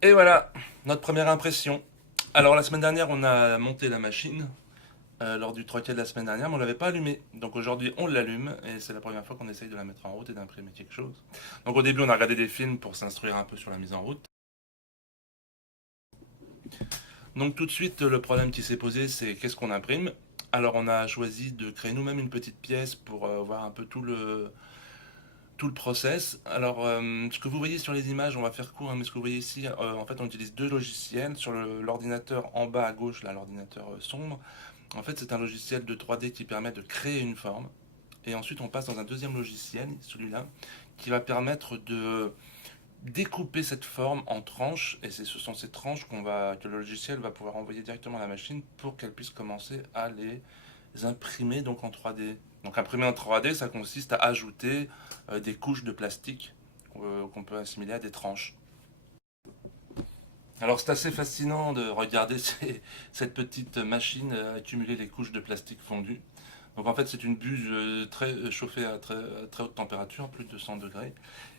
Et voilà, notre première impression. Alors la semaine dernière, on a monté la machine lors du troquet de la semaine dernière, mais on l'avait pas allumée. Donc aujourd'hui, on l'allume et c'est la première fois qu'on essaye de la mettre en route et d'imprimer quelque chose. Donc au début, on a regardé des films pour s'instruire un peu sur la mise en route. Donc tout de suite, le problème qui s'est posé, c'est qu'est-ce qu'on imprime. Alors on a choisi de créer nous-mêmes une petite pièce pour voir un peu tout le process. Alors, ce que vous voyez sur les images, on va faire court, hein, mais ce que vous voyez ici, en fait, on utilise deux logiciels. Sur l'ordinateur en bas à gauche, là, l'ordinateur sombre, en fait, c'est un logiciel de 3D qui permet de créer une forme. Et ensuite, on passe dans un deuxième logiciel, celui-là, qui va permettre de découper cette forme en tranches. Et ce sont ces tranches que le logiciel va pouvoir envoyer directement à la machine pour qu'elle puisse commencer à les imprimer donc en 3D. Donc imprimer en 3D, ça consiste à ajouter des couches de plastique qu'on peut assimiler à des tranches. Alors c'est assez fascinant de regarder cette petite machine accumuler les couches de plastique fondues. Donc en fait c'est une buse très chauffée à très haute température, plus de 200 degrés.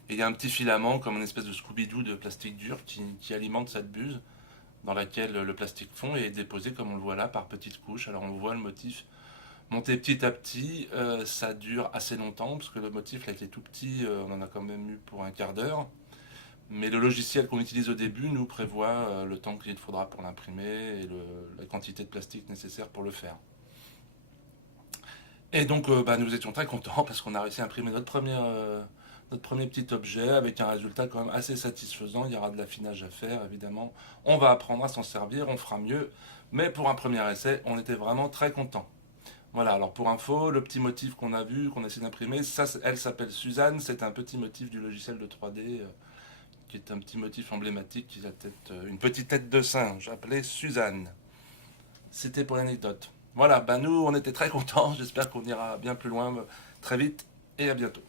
Et il y a un petit filament comme une espèce de Scooby-Doo de plastique dur qui alimente cette buse dans laquelle le plastique fond et est déposé comme on le voit là par petites couches. Alors on voit le motif monter petit à petit, ça dure assez longtemps parce que le motif là, était tout petit, on en a quand même eu pour un quart d'heure. Mais le logiciel qu'on utilise au début nous prévoit le temps qu'il faudra pour l'imprimer et la quantité de plastique nécessaire pour le faire. Et donc nous étions très contents parce qu'on a réussi à imprimer notre premier petit objet avec un résultat quand même assez satisfaisant. Il y aura de l'affinage à faire évidemment. On va apprendre à s'en servir, on fera mieux. Mais pour un premier essai, on était vraiment très contents. Voilà, alors pour info, le petit motif qu'on a vu, qu'on a essayé d'imprimer, ça, elle s'appelle Suzanne, c'est un petit motif du logiciel de 3D, qui est un petit motif emblématique, qui a une petite tête de singe, appelée Suzanne. C'était pour l'anecdote. Voilà, nous on était très contents, j'espère qu'on ira bien plus loin très vite, et à bientôt.